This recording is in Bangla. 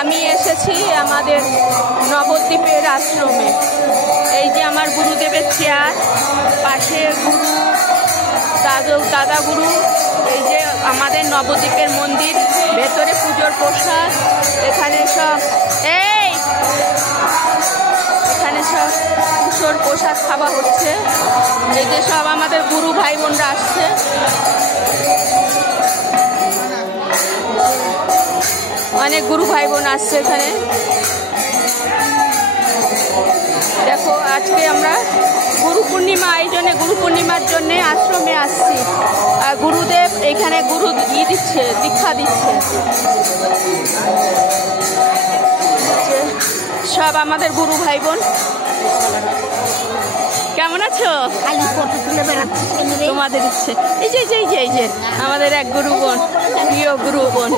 আমি এসেছি আমাদের নবদ্বীপের আশ্রমে। এই যে আমার গুরুদেবের চেয়ার, পাশে গুরু দাদা গুরু। এই যে আমাদের নবদ্বীপের মন্দির, ভেতরে পুজোর প্রসাদ। এখানে সব পুজোর প্রসাদ খাওয়া হচ্ছে। এই যে সব আমাদের গুরু ভাই বোনরা আসছে। অনেক গুরু ভাই বোন আসছে এখানে। দেখো আজকে আমরা গুরু পূর্ণিমা, এই জন্য গুরু পূর্ণিমার জন্যে আশ্রমে আসছি। আর গুরুদেব এখানে দিচ্ছে, দীক্ষা দিচ্ছে। সব আমাদের গুরু ভাই বোন। কেমন আছো? তোমাদের ইচ্ছে। এই যে আমাদের এক গুরু বোন, প্রিয় গুরু বোন।